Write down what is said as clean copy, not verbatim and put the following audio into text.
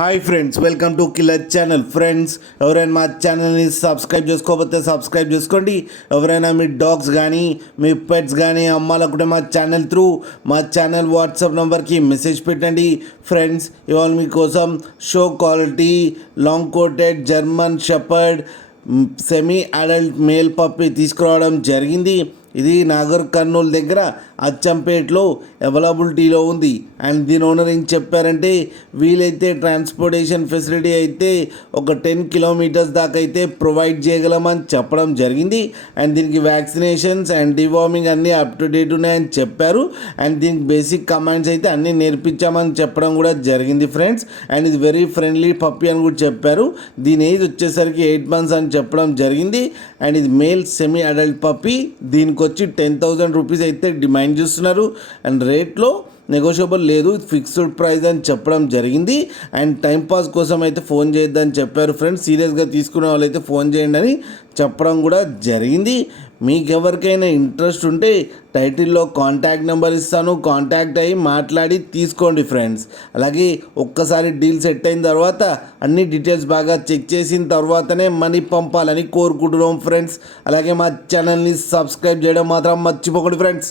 Hi friends, welcome to killer channel. Friends, ఎవరైనా మా ఛానల్ని సబ్స్క్రైబ్ చేసుకోకపోతే సబ్స్క్రైబ్ చేసుకోండి. ఎవరైనా మీ డాగ్స్ కానీ మీ పెట్స్ కానీ అమ్మాలనుకుంటే మా ఛానల్ త్రూ మా ఛానల్ వాట్సాప్ నెంబర్కి మెసేజ్ పెట్టండి. ఫ్రెండ్స్, ఇవాళ మీకోసం show quality long coated German shepherd semi adult male puppy తీసుకురావడం జరిగింది. ఇది నాగర్ కర్నూలు దగ్గర అచ్చంపేటలో అవైలబిలిటీలో ఉంది. అండ్ దీని ఓనర్ ఏం చెప్పారంటే, వీలైతే ట్రాన్స్పోర్టేషన్ ఫెసిలిటీ అయితే ఒక 10 కిలోమీటర్స్ దాకా అయితే ప్రొవైడ్ చేయగలమని చెప్పడం జరిగింది. అండ్ దీనికి వ్యాక్సినేషన్స్ అండ్ డివార్మింగ్ అన్నీ అప్ టు డేట్ ఉన్నాయని చెప్పారు. అండ్ దీనికి బేసిక్ కమాండ్స్ అయితే అన్నీ నేర్పించామని చెప్పడం కూడా జరిగింది ఫ్రెండ్స్. అండ్ ఇది వెరీ ఫ్రెండ్లీ పప్పి అని కూడా చెప్పారు. దీని ఏజ్ వచ్చేసరికి 8 months అని చెప్పడం జరిగింది. అండ్ ఇది మేల్ సెమీ అడల్ట్ పప్పి. దీనికి వచ్చి 10,000 రూపీస్ అయితే డిమాండ్ చేస్తున్నారు. అండ్ రేట్లో నెగోషియబుల్ లేదు, ఫిక్స్డ్ ప్రైస్ అని చెప్పడం జరిగింది. అండ్ టైంపాస్ కోసం అయితే ఫోన్ చేయొద్దని చెప్పారు ఫ్రెండ్స్. సీరియస్గా తీసుకునే వాళ్ళైతే ఫోన్ చేయండి అని చెప్పడం కూడా జరిగింది. మీకు ఎవరికైనా ఇంట్రెస్ట్ ఉంటే టైటిల్లో కాంటాక్ట్ నెంబర్ ఇస్తాను, కాంటాక్ట్ అయ్యి మాట్లాడి తీసుకోండి ఫ్రెండ్స్. అలాగే ఒక్కసారి డీల్ సెట్ అయిన తర్వాత అన్ని డీటెయిల్స్ బాగా చెక్ చేసిన తర్వాతనే మనీ పంపాలని కోరుకుంటున్నాం ఫ్రెండ్స్. అలాగే మా ఛానల్ని సబ్స్క్రైబ్ చేయడం మాత్రం మర్చిపోకండి ఫ్రెండ్స్.